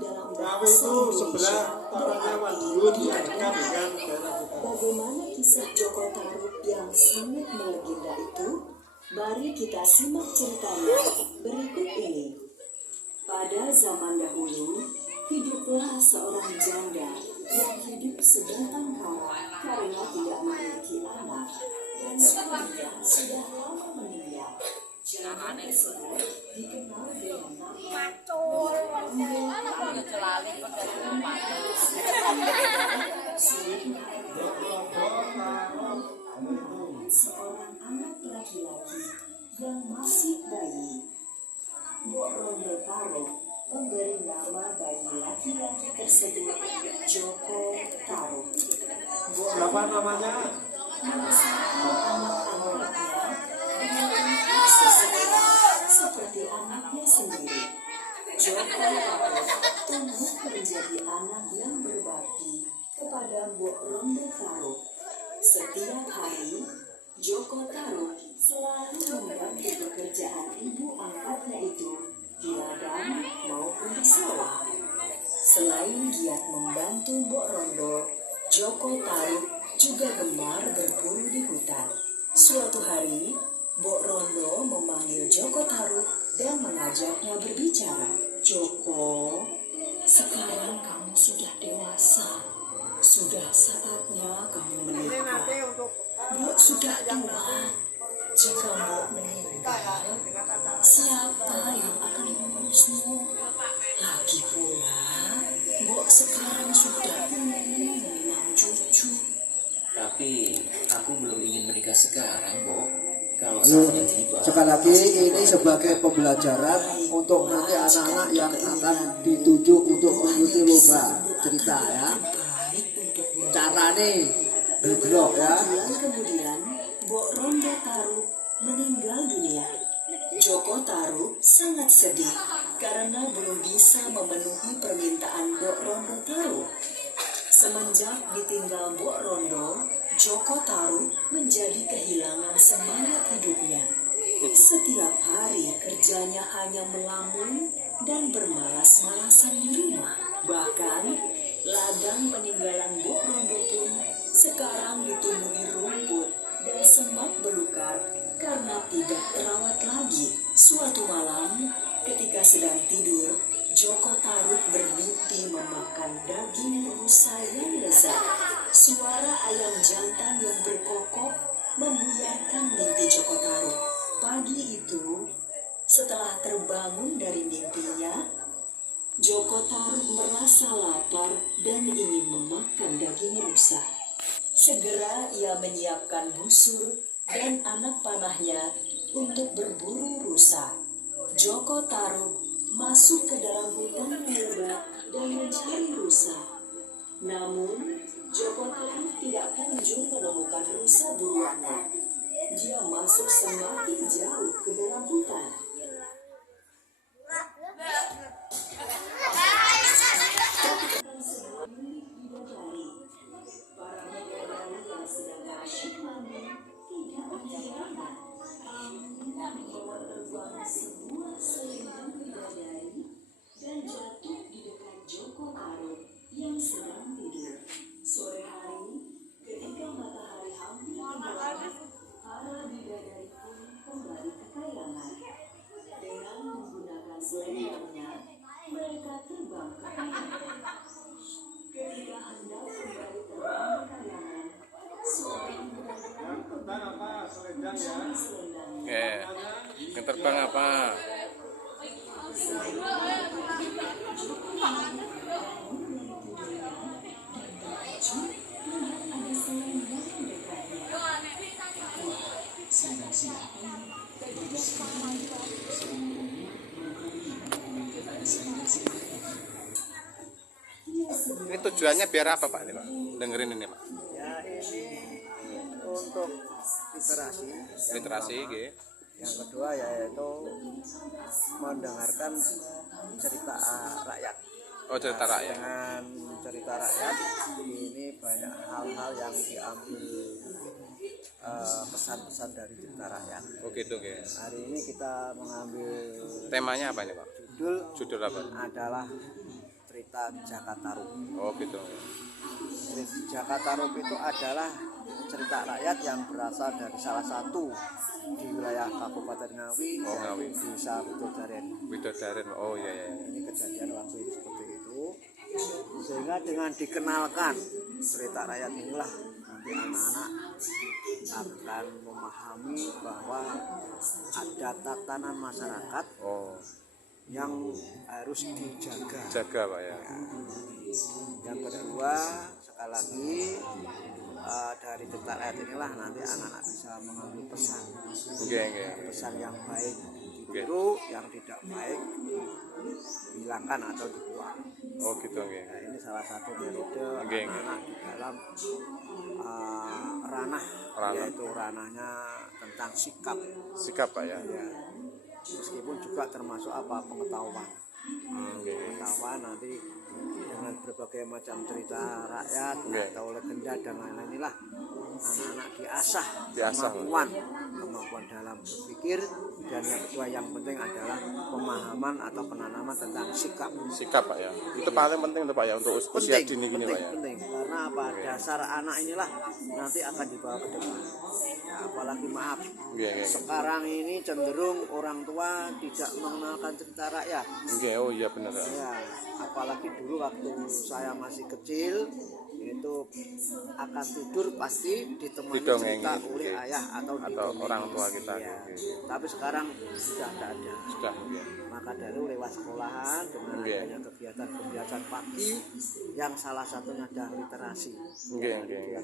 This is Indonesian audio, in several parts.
dalam bahasa Indonesia berarti dikatakan. Bagaimana kisah Joko Tarub yang sangat melegenda itu? Mari kita simak ceritanya berikut ini. Pada zaman dahulu, hiduplah seorang janda yang hidup sebatang kara karena tidak memiliki anak dan suaminya sudah lama meninggal. Janda tersebut dikenal dengan nama seorang anak laki-laki yang masih bayi. Mbok Rondo Tarub memberi nama bayi laki-laki tersebut Joko Tarub. Siapa namanya? Membesarkan anak-anaknya dengan kasih sayang seperti anaknya sendiri. Joko Tarub tumbuh menjadi anak yang berbakti kepada Mbok Rondo Tarub. Setiap hari, Joko Tarub selalu membantu pekerjaan ibu angkatnya itu di ladang maupun di sawah. Selain giat membantu Mbok Rondo, Joko Tarub juga gemar berburu di hutan. Suatu hari, Mbok Rondo memanggil Joko Tarub dan mengajaknya berbicara. Joko, sekarang kamu sudah dewasa. Sudah saatnya kamu menikah. Mbok sudah tua. Jika Mbok meninggal, siapa yang akan mengurusmu? Lagi pula, Mbok sekarang sudah ingin memang cucu. Tapi aku belum ingin menikah sekarang, Bo. Kalau saatnya tiba. Sekali lagi ini sebagai pembelajaran untuk nanti anak-anak yang akan dituju untuk mengikuti lomba cerita ya. Carane bergerak ya. Kemudian, Mbok Rondo Tarub meninggal dunia. Joko Tarub sangat sedih karena belum bisa memenuhi permintaan Mbok Rondo Tarub. Semenjak ditinggal Mbok Rondo, Joko Tarub menjadi kehilangan semangat hidupnya. Setiap hari kerjanya hanya melamun dan bermalas-malasan di rumah. Bahkan, ladang peninggalan Mbok Rondo pun sekarang ditumbuhi rumput dan semak belukar karena tidak terawat lagi. Suatu malam, ketika sedang tidur, Joko Tarub bermimpi memakan daging rusa yang lezat. Suara ayam jantan yang berkokok membuyarkan mimpi Joko Tarub. Pagi itu, setelah terbangun dari mimpinya, Joko Tarub merasa lapar dan ingin memakan daging rusa. Segera ia menyiapkan busur dan anak panahnya untuk berburu rusa. Joko Tarub masuk ke dalam hutan lebat dan mencari rusa. Namun, Joko Tarub tidak kunjung menemukan rusa buruannya. Dia masuk semakin jauh ke dalam hutan. Sebuah selendang bidadari dan jatuh di dekat Joko Tarub yang sedang tidur. Sore hari, ketika matahari hampir tenggelam, para bidadari pun kembali ke kayangan. Dengan menggunakan selendangnya, mereka terbang ke kayangan. Ketika hendak kembali terbang ke kayangan, seorang bidadari mencari selendangnya. Yang terbang apa? Ini tujuannya biar apa Pak ini Pak? Dengerin ini Pak. Ya ini untuk Literasi gitu. Yang kedua yaitu mendengarkan cerita rakyat. Oh, cerita rakyat. Dengan cerita rakyat ini banyak hal-hal yang diambil pesan-pesan dari cerita rakyat. Oh gitu gitu. Hari ini kita mengambil Temanya apa ini Pak? judul Judul apa? adalah cerita Jakatarup. Oh gitu. Cerita Jakatarup itu adalah cerita rakyat yang berasal dari salah satu di wilayah Kabupaten Ngawi, Oh, Ngawi. Desa Widodaren. Widodaren. Oh iya iya. Ini kejadian waktu itu seperti itu, sehingga dengan dikenalkan cerita rakyat inilah nanti anak-anak akan memahami bahwa ada tatanan masyarakat Oh, yang harus dijaga. jaga Pak ya. Yang kedua, sekali lagi dari cerita rakyat inilah nanti anak-anak bisa mengambil pesan, Oke, oke. pesan yang baik ditiru, yang tidak baik dihilangkan atau dibuang. Oh gitu, oke. Nah, ini salah satu metode Oke. anak-anak di dalam ranah, Ranah. yaitu ranahnya tentang sikap. Sikap Pak ya. Ya, meskipun juga termasuk apa pengetahuan. Oke. Pengetahuan nanti dengan berbagai macam cerita rakyat Oke. atau legenda dan lain-lain inilah anak-anak diasah Diasah. kemampuan dalam berpikir, dan yang kedua yang penting adalah pemahaman atau penanaman tentang sikap. Sikap Pak ya. Itu paling penting tuh Pak ya untuk usia dini gini Pak ya. penting karena apa, dasar anak inilah nanti akan dibawa ke depan. Ya, apalagi maaf Oke, oke. sekarang ini cenderung orang tua tidak mengenalkan cerita rakyat. Oke, oh iya benar. Ya. Ya, apalagi dulu waktu saya masih kecil itu akan tidur pasti ditemani Didongengin, cerita oleh oke. ayah atau didongengin. orang tua kita. Ya. Oke. Tapi sekarang sudah tidak ada. Sudah, oke. Maka dari lewat sekolahan dengan Oke. adanya kegiatan-kegiatan pagi yang salah satunya adalah literasi. Oke, oke, oke.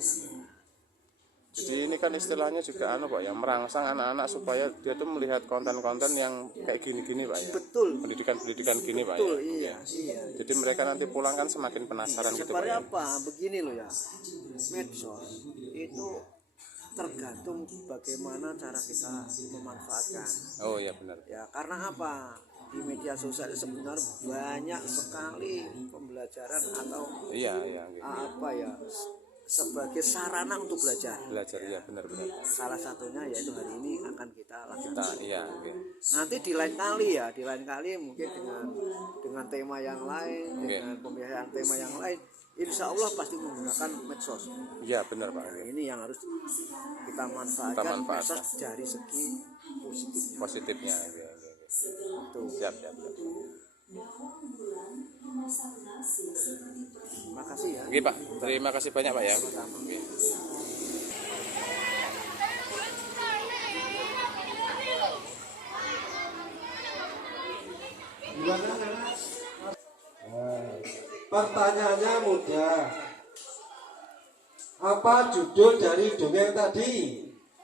Jadi ini kan istilahnya juga Pak ya, merangsang anak-anak supaya dia tuh melihat konten-konten yang kayak gini-gini Pak ya. Betul. Pendidikan-pendidikan gini Pak Betul, ya. iya. Jadi mereka nanti pulang kan semakin penasaran gitu Pak Seperti ya. apa? Begini loh ya. Medsos itu tergantung bagaimana cara kita memanfaatkan. Oh iya benar. Ya, karena apa? Di media sosial sebenarnya banyak sekali pembelajaran atau Iya, iya. Oke. apa ya, sebagai sarana untuk belajar. Belajar iya benar-benar. Salah satunya yaitu hari ini akan kita lakukan. Kita iya, oke. Nanti di lain kali mungkin dengan tema yang lain, Oke. dengan pembiayaan tema yang lain, insya Allah pasti menggunakan medsos. Iya benar Pak. Nah, ini yang harus kita manfaatkan, medsos dari segi positif. Positifnya oke, oke, oke. Tuh. Siap, siap, siap. Makasih ya. Oke Pak, terima kasih banyak Pak ya. Oke. Pertanyaannya mudah. Apa judul dari dongeng tadi?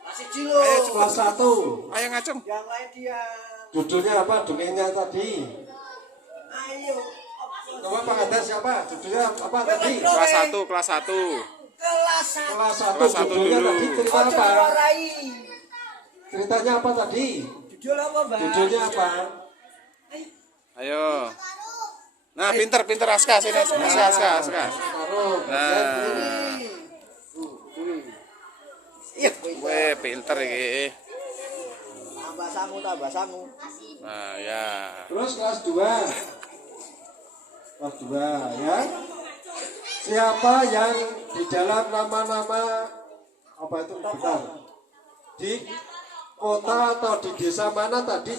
Masih Cilo. Kelas 1. Ayo ngacung. Yang lain dia. Judulnya apa dongengnya tadi? Ayo. Coba Pak Hadas siapa? Judulnya apa tadi? Kelas 1, kelas 1. Kelas satu. Kelas 1 Kelas satu judulnya dulu. tadi cerita Ojo apa? diwarai. Ceritanya apa tadi? Judul apa, Mbak? Judulnya apa? Ayo. Nah, pinter Aska sini. Aska. Taruh. Nah. Iya. Weh, pinter iki. Tambah sangu. Nah, ya. Terus kelas 2. Kelas 2 ya. Siapa yang di dalam nama-nama apa itu bentar? Di kota atau di desa mana tadi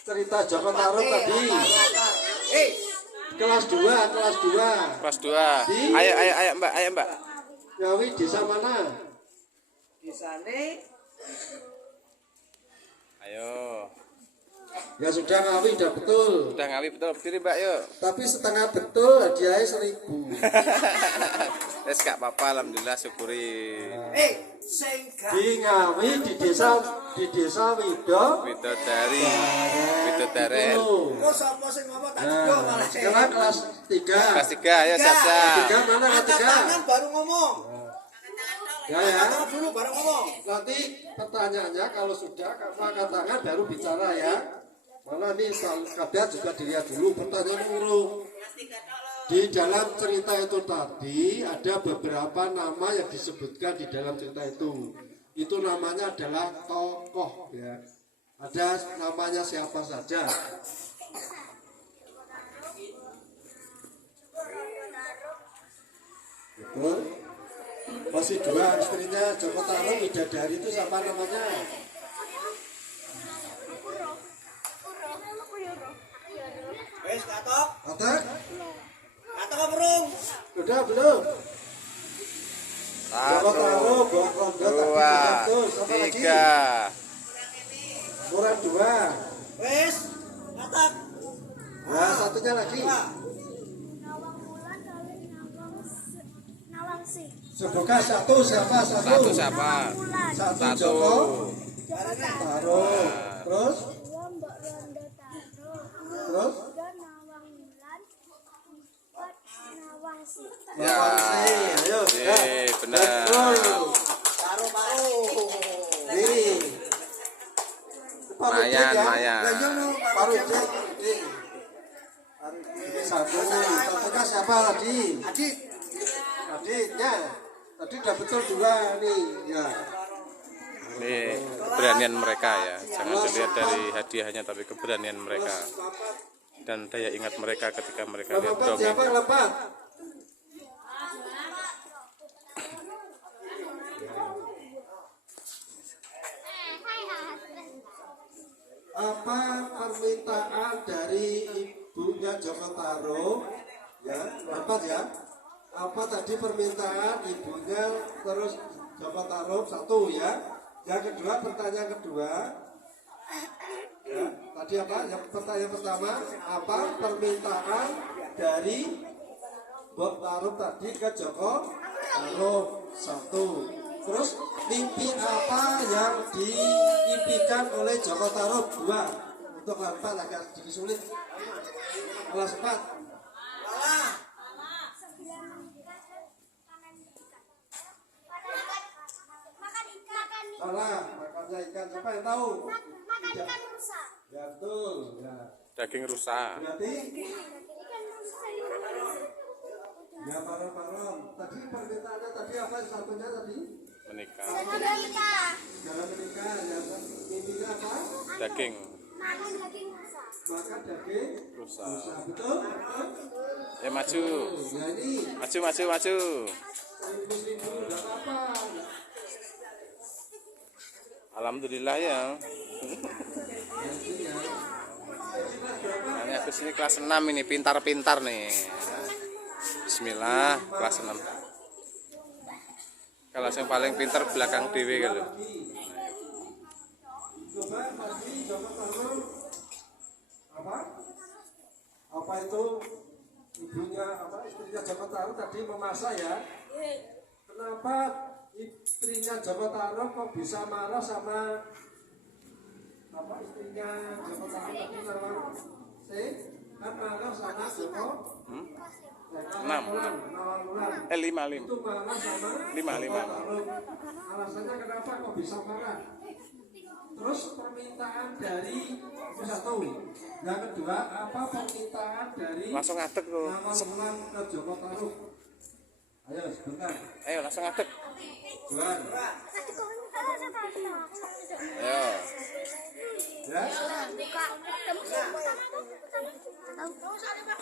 cerita Joko Tarub tadi? Kelas 2. Kelas 2. Ayo Mbak. Ngawi desa mana? Di sana Ayo. Ya sudah Ngawi udah betul. Udah Ngawi betul berdiri Mbak, yuk. Tapi setengah betul hadiahnya 1.000. Wes gak apa-apa, alhamdulillah syukuri. sengga. Di Ngawi di desa Widodari. Widodaren. Kok sapa sing ngomong tak Nah, juga malah. sekarang kelas 3. Kelas 3, ayo siap-siap. 3 mana kelas Angkat 3? tangan baru ngomong. Ya. Tangan dulu baru ngomong. Nanti pertanyaannya kalau sudah angkat tangan baru bicara ya. Mana nih kadang juga dilihat dulu pertanyaan urung. Di dalam cerita itu tadi ada beberapa nama yang disebutkan di dalam cerita itu. Itu namanya adalah tokoh ya. Ada namanya siapa saja. Betul. Masih dua istrinya Joko Tarub, Bidadari itu siapa namanya? Wes katok. Katak? Katok burung. Udah belum? Joko Tarub, Bok Rondo, Dua, Siapa lagi? tiga. Murad dua. Wes katok. Nah, satunya lagi. Nawang Bulan kali Nawang Si. Semoga satu siapa? Satu siapa? Bulan. Satu Satu. Joko Joko Tarub. Terus? Dua Mbak Rondo Tarub. Terus? Tiga Nawang Bulan. Empat Nawang Si. Ya. Ayo. Benar. Betul. Paru-paru. Nih. Lumayan, lumayan. Parudin. Ini satu nih. Satunya siapa tadi? Adit. Aditnya. Tadi udah betul dua nih. Ya. Ini keberanian mereka ya. Jangan dilihat dari hadiahnya tapi keberanian mereka dan daya ingat mereka ketika mereka lihat Lompat siapa dongeng. yang lompat? Apa permintaan dari ibunya Joko Tarub? Ya, lompat ya. Apa tadi permintaan ibunya terus Joko Tarub satu ya? Yang kedua, pertanyaan kedua. Ya, tadi apa? Yang pertanyaan pertama, apa permintaan dari Mbok Tarub tadi ke Joko Tarub? Satu. Terus mimpi apa yang diimpikan oleh Joko Tarub? Dua. Untuk lompat agak sedikit sulit. Kelas 4. Makan ikan. Salah, makannya ikan. Siapa yang tahu? Makan ikan rusa. Ya betul. Ya. Daging rusa. Berarti Ikan rusa. ya paron-paron. Tadi permintaannya tadi apa? Satunya tadi? Menikah. Sudah kita. Jangan menikah. Ya, mimpinya apa? Daging Makan daging rusa. Makan daging rusa. rusa. Betul? Betul? Ya maju. Ya ini Maju, maju, maju. seribu enggak apa-apa. Alhamdulillah ya. Ini aku sini kelas 6 ini pintar-pintar nih. Bismillah kelas 6. Kalau yang paling pintar belakang dewe kalau. Coba tadi Joko Tarub apa? Apa itu ibunya apa istrinya Joko Tarub tadi memasak ya? Kenapa istrinya Joko Tarub kok bisa marah sama apa istrinya Joko Tarub tadi namanya? Kan marah sama Joko? Enam. Nawang 5, 5. itu marah sama Lima. Joko Tarub. Alasannya kenapa kok bisa marah? Terus permintaan dari itu satu. Yang kedua, apa permintaan dari Langsung ngadeg loh. Nawang ke Joko Tarub? Ayo sebentar. Ayo langsung ngadeg. Juan. Ayo. Ya.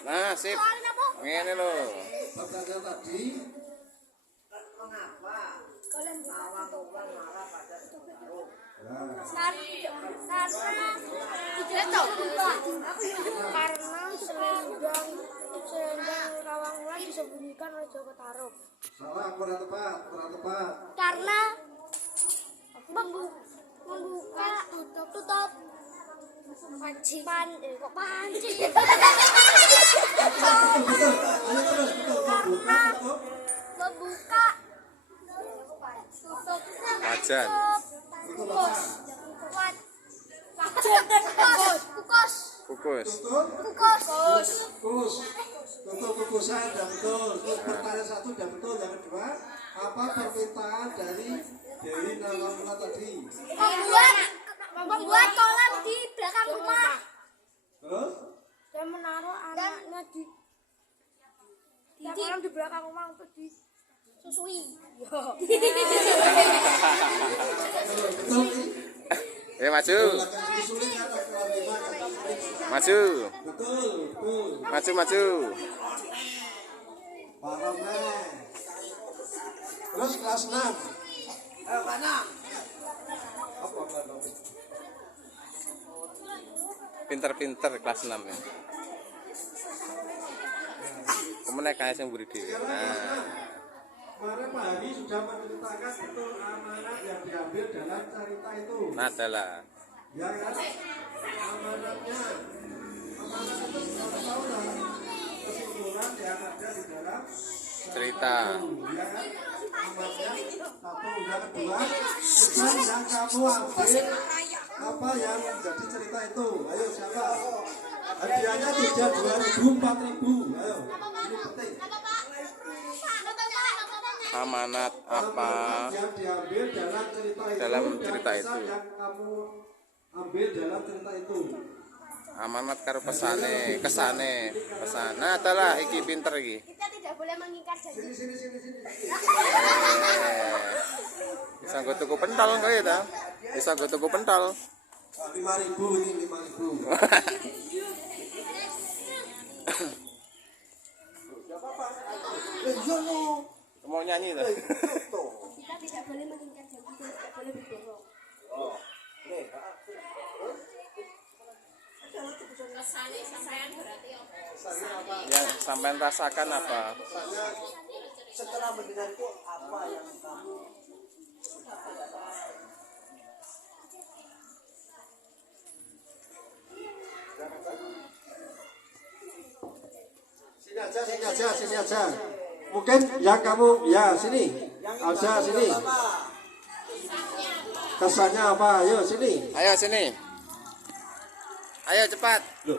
Nah, sip. Ngene lho. Pertanyaan tadi. Ya. Karena selendang Nawang Wulan disembunyikan oleh Joko Tarub. Salah, kurang tepat, kurang tepat. Karena membuka tutup panci kok panci Betul. Ayo terus, betul. Membuka tutup. membuka tutup Wajan. kukus kukus Kukus. Tutup. kukus Kus. Tutup kukusan udah betul. Terus pertanyaan satu udah betul. Yang kedua, apa permintaan dari Dewi Nawang Wulan tadi? membuat kolam di belakang rumah Terus? dan menaruh anaknya di kolam di belakang rumah untuk disusui. Betul nih. Ayo maju. Lagi sulit ya, kalau lima kata sulit. Maju. Betul, betul. Maju, maju. Paromnya. Terus kelas 6. Mana? Pinter-pinter kelas 6 ya. Kemudian kayak yang beri diri. Nah, Kemarin Pak Hari sudah menceritakan betul amanat yang diambil dalam cerita itu. nah adalah Ya kan? Amanatnya. Amanat itu kita tahu lah. Kesimpulan yang ada di dalam cerita. ya kan? Amanatnya satu, yang kedua, pesan yang kamu ambil apa yang menjadi cerita itu. Ayo siapa? Hadiahnya 3.000, 4.000. Ayo, ini penting. Amanat apa Yang diambil dalam cerita itu, dalam dan cerita pesan itu? yang kamu ambil dalam cerita itu. Amanat karo pesane, kesane, pesan. Nah adalah iki pinter iki. Kita tidak boleh mengingkar janji. Sini. Bisa gue tuku pentol kok ya ta? Bisa gue tuku pentol. 5.000 ini 5.000. Mau nyanyi ta? Kita tidak boleh mengingkar janji dan tidak boleh berbohong. Yang sampean rasakan apa? Setelah mendengar itu apa yang kamu Sini aja. Mungkin yang kamu ya sini. Aja sini. Kesannya apa? Ayo sini. Ayo sini. Ayo cepat. Loh,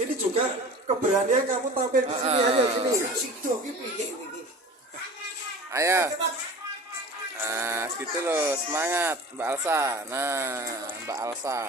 ini juga keberanian kamu tampil di sini. Ayo sini. Ayo. Nah, gitu loh, semangat Mbak Alsa. Nah, Mbak Alsa.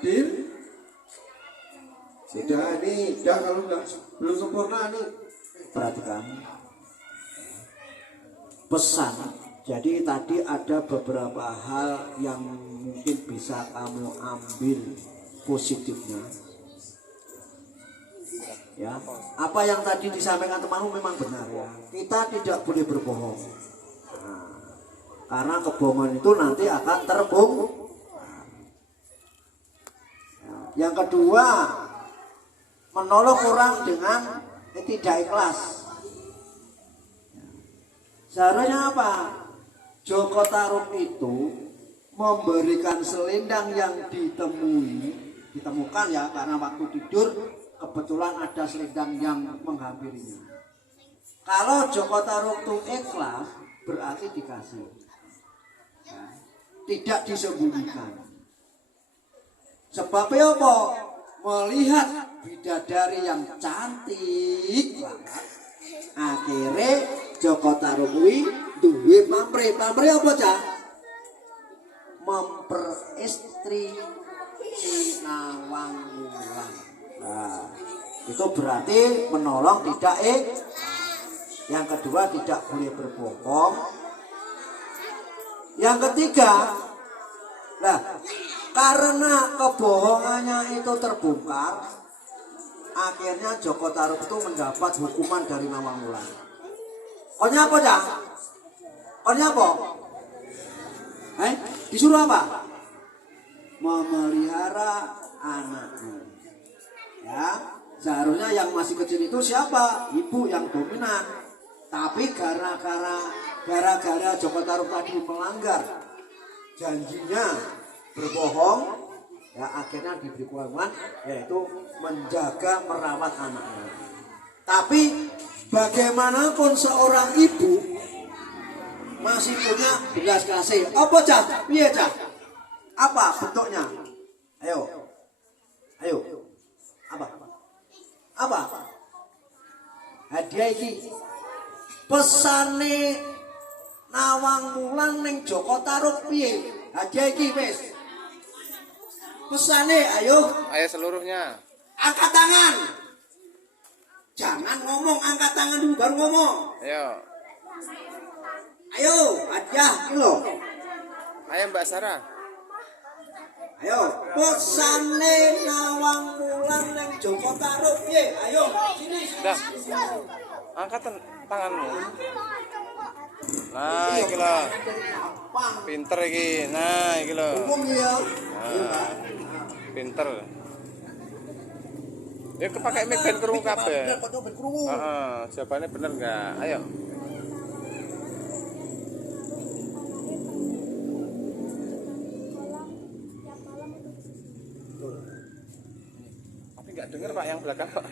Hadir. Sudah ini, sudah kalau enggak belum sempurna nih. perhatikan pesan. Jadi tadi ada beberapa hal yang mungkin bisa kamu ambil positifnya. Ya, apa yang tadi disampaikan temanmu memang benar ya. Kita tidak boleh berbohong. Nah, karena kebohongan itu nanti akan terbongkar. Yang kedua, menolong orang dengan tidak ikhlas. Seharusnya apa? Joko Tarub itu memberikan selendang yang ditemukan ya, karena waktu tidur kebetulan ada selendang yang menghampirinya. Kalau Joko Tarub itu ikhlas, berarti dikasih, ya, tidak disembunyikan. Sebabnya apa? Melihat bidadari yang cantik banget, akhirnya Joko Tarub kuwi duwe pamrih. Pamrih apa cah? Memperistri si Nawang Wulan. Nah, itu berarti menolong tidak Yang kedua tidak boleh berbohong. Yang ketiga, nah, karena kebohongannya itu terbongkar, akhirnya Joko Tarub itu mendapat hukuman dari Nawang Wulan. Konya apa cah? Konya apa? Disuruh apa? Memelihara anaknya. Ya, seharusnya yang masih kecil itu siapa? Ibu yang dominan. Tapi gara-gara Joko Tarub tadi melanggar janjinya, berbohong, ya akhirnya diberi hukuman, yaitu menjaga merawat anaknya. Tapi bagaimanapun seorang ibu masih punya belas kasih. Apa cah? Iya cah? Apa bentuknya? Ayo. Apa? Hadiah ini. Pesane Nawang Wulan ning Joko Tarub piye? Hadiah iki wis. Pesane ayo Ayo seluruhnya. angkat tangan. Jangan ngomong, angkat tangan dulu baru ngomong. Ayo. Ayo, hadiah kilo. Ayo Mbak Sarah. Ayo, pesane Nawang Wulan nang Joko Tarub piye? Ayo, sini. Dah. Angkat tanganmu. Nah, iki lho. Pinter iki. Nah, iki lho. Umum ya. Nah, pinter. Ya kepakai mic ben krungu kabeh. Heeh, jawabannya bener enggak? Ayo. Tapi enggak denger Pak yang belakang, Pak.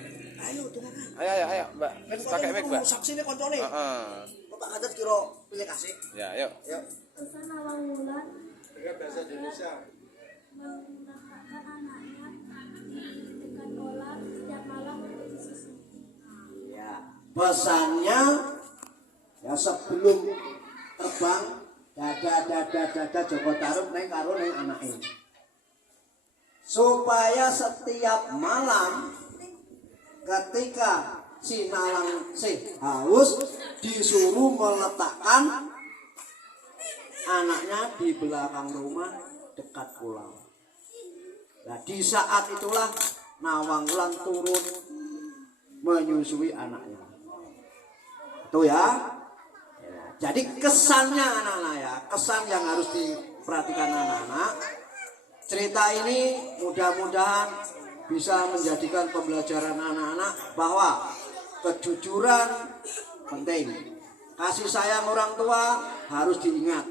Ayo, dengarkan. Ayo, Mbak. Pakai mic, Mbak. Saksine koncone. Heeh. Bapak ngajar kira pilih kasih. Ya, ayo. Ayo. pesan Nawang Wulan Dengan bahasa Indonesia. menafkahkan anaknya dengan dolar setiap malam untuk disusun. Ya, pesannya ya sebelum terbang dada Joko Tarub neng karo neng anake. Supaya setiap malam ketika si Nalang haus disuruh meletakkan anaknya di belakang rumah dekat pulau. Nah, di saat itulah Nawang Wulan turun menyusui anaknya. Itu ya. Jadi kesannya anak-anak ya, kesan yang harus diperhatikan anak-anak. Cerita ini mudah-mudahan bisa menjadikan pembelajaran anak-anak bahwa kejujuran penting. Kasih sayang orang tua harus diingat.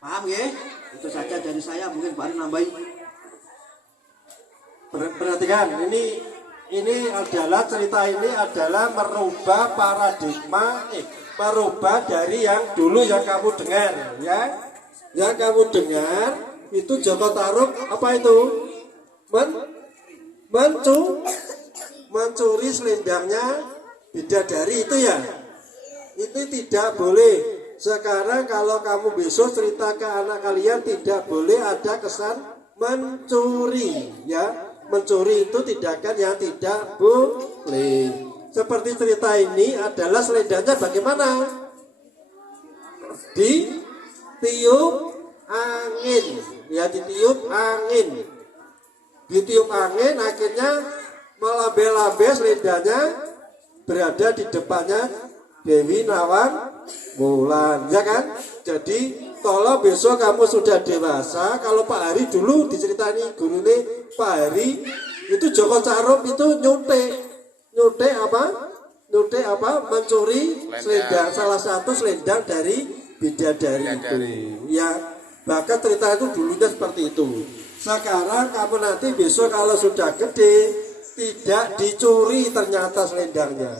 Paham ya? Itu saja dari saya, mungkin Pak Ari nambahin. Perhatikan, ini adalah cerita ini adalah merubah paradigma, merubah dari yang dulu yang kamu dengar, ya. Yang kamu dengar itu Joko Tarub apa itu? Mencuri selendangnya bidadari itu ya. Itu tidak boleh. Sekarang kalau kamu besok cerita ke anak kalian tidak boleh ada kesan mencuri, ya. Mencuri itu tindakan yang tidak boleh. Seperti cerita ini adalah selendangnya bagaimana? Ditiup angin, ya ditiup angin. Ditiup angin akhirnya melambai-lambai selendangnya berada di depannya Dewi Nawang Wulan, ya kan? Jadi kalau besok kamu sudah dewasa, kalau Pak Hari dulu diceritani guru ini Pak Hari itu Joko Tarub itu nyuntik apa? Mencuri selendang, salah satu selendang dari bidadari itu. Ya, bahkan cerita itu dulunya seperti itu. Sekarang kamu nanti besok kalau sudah gede tidak dicuri ternyata selendangnya.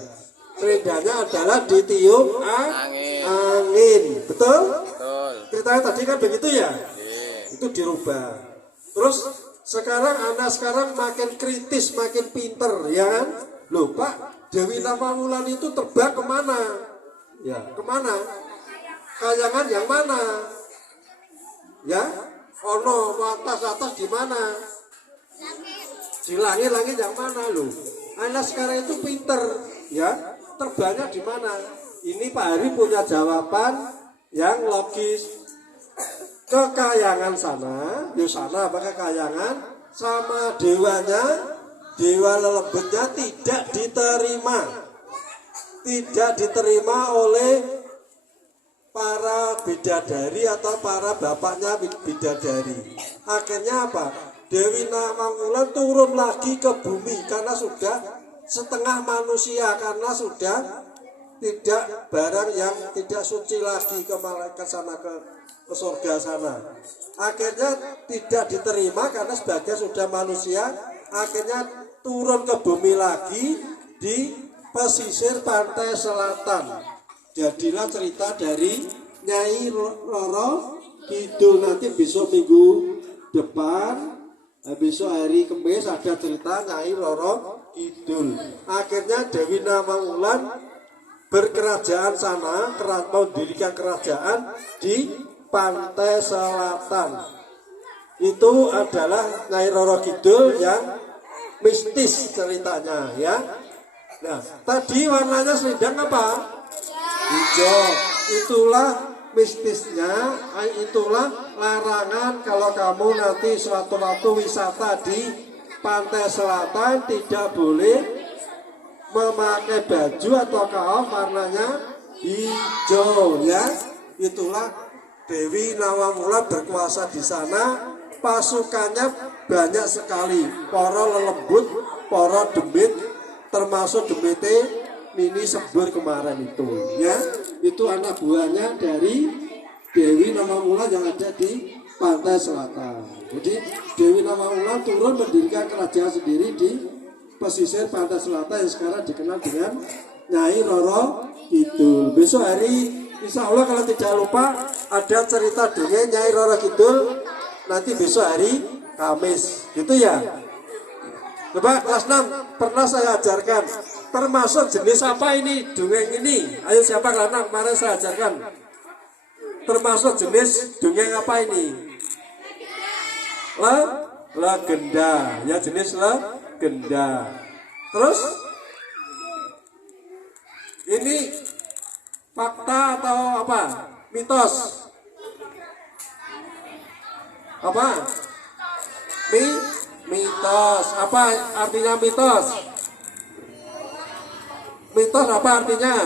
Selendangnya adalah ditiup angin. Betul? Betul. Ceritanya tadi kan begitu ya? Iya. Itu dirubah. Terus sekarang anak sekarang makin kritis, makin pinter, ya kan? Loh Pak, Dewi Nawang Wulan itu terbang kemana? Ya, kemana? Kayangan yang mana? Ya, ono atas di mana? Di langit yang mana loh? Anak sekarang itu pinter, ya. Terbangnya di mana? Ini Pak Hari punya jawaban yang logis. Ke kayangan sana, di sana pakai kayangan sama dewanya, dewa lelebetnya tidak diterima oleh para bidadari atau para bapaknya bidadari. Akhirnya apa? Dewi Nawang Wulan turun lagi ke bumi karena sudah setengah manusia, karena sudah tidak barang yang tidak suci lagi ke malaikat sana ke surga sana. Akhirnya tidak diterima karena sebagai sudah manusia, akhirnya turun ke bumi lagi di pesisir pantai selatan. Jadilah cerita dari Nyai Roro Kidul. Nanti besok minggu depan, besok hari Kamis ada cerita Nyai Roro Kidul. Akhirnya Dewi Nawang Wulan berkerajaan sana, mendirikan kerajaan di pantai selatan. itu adalah Nyai Roro Kidul yang mistis ceritanya ya. Nah, tadi warnanya selendang apa? Hijau. Itulah mistisnya, itulah larangan kalau kamu nanti suatu waktu wisata di pantai selatan tidak boleh memakai baju atau kaos warnanya hijau ya. Itulah Dewi Nawamula berkuasa di sana. Pasukannya banyak sekali, para lelembut, para demit, termasuk demite Nini Sembur kemarin itu ya. Itu anak buahnya dari Dewi Nawamula yang ada di pantai selatan. Jadi Dewi Nawamula turun mendirikan kerajaan sendiri di pesisir pantai selatan yang sekarang dikenal dengan Nyai Roro Kidul. Besok hari insya Allah kalau tidak lupa ada cerita dongeng Nyai Roro Kidul nanti besok hari Kamis gitu ya. Coba kelas 6 pernah saya ajarkan termasuk jenis apa ini dongeng ini. Ayo siapa kelas 6 kemarin saya ajarkan termasuk jenis dongeng apa ini? Legenda ya, jenis legenda. Terus ini fakta atau apa? Mitos. Apa? Mitos. Apa artinya mitos? Mitos apa artinya?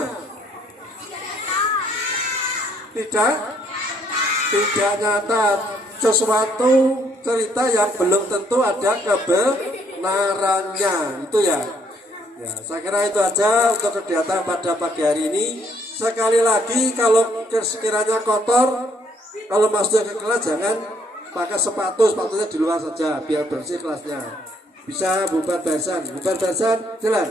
Tidak nyata, sesuatu cerita yang belum tentu ada kebenarannya, itu ya. Ya, saya kira itu aja untuk kegiatan pada pagi hari ini. Sekali lagi kalau sekiranya kotor, kalau masuk ke kelas jangan pakai sepatunya di luar saja biar bersih kelasnya. Bisa bubar barisan, jalan.